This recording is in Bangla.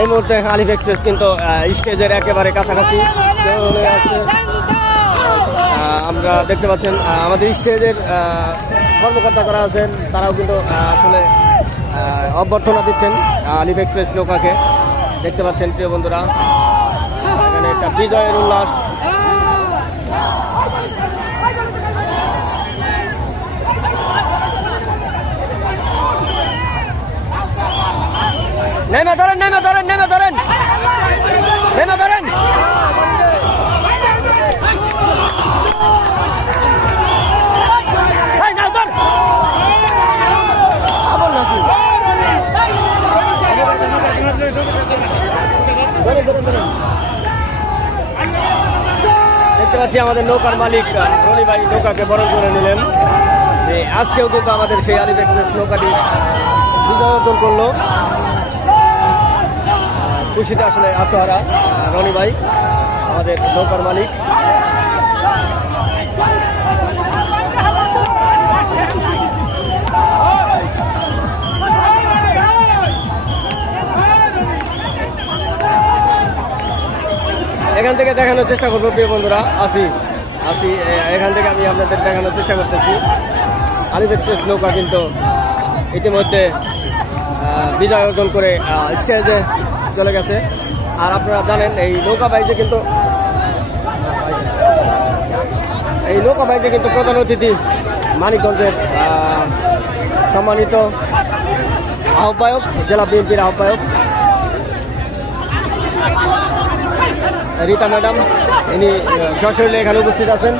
এই মুহূর্তে আলিফ এক্সপ্রেস কিন্তু স্টেজের একেবারে কাছাকাছি আমরা দেখতে পাচ্ছেন আমাদের স্টেজের কর্মকর্তা করা আছেন, তারাও কিন্তু আসলে অভ্যর্থনা দিচ্ছেন আলিফ এক্সপ্রেস নৌকাকে। দেখতে পাচ্ছেন, প্রিয় বন্ধুরা, এখানে একটা বিজয়ের উল্লাস। নেমে ধরেন নেমে ধরেন নেমে ধরেন। নেমে ধরেন। দেখতে পাচ্ছি আমাদের নৌকার মালিক রনি ভাই নৌকাকে বরণ করে নিলেন। আজকেও কিন্তু আমাদের সেই আলিফ এক্সপ্রেস নৌকাটি বিজয় অর্জন করল। খুশিতে আসলে আত্মহারা রনি ভাই, আমাদের নৌকার মালিক। এখান থেকে দেখানোর চেষ্টা করব, প্রিয় বন্ধুরা, আসি আসি এখান থেকে আমি আপনাদের দেখানোর চেষ্টা করতেছি। আলিফ এক্সপ্রেস নৌকা কিন্তু ইতিমধ্যে বিজয় অর্জন করে স্টেজে চলে গেছে। আর আপনারা জানেন, এই নৌকা বাইজে কিন্তু এই নৌকা বাইজে কিন্তু প্রধান অতিথি মানিকগঞ্জের সম্মানিত আহ্বায়ক, জেলা বিএনপির আহ্বায়ক, রীতা ম্যাডাম, ইনি সশরীরে এখানে উপস্থিত আছেন।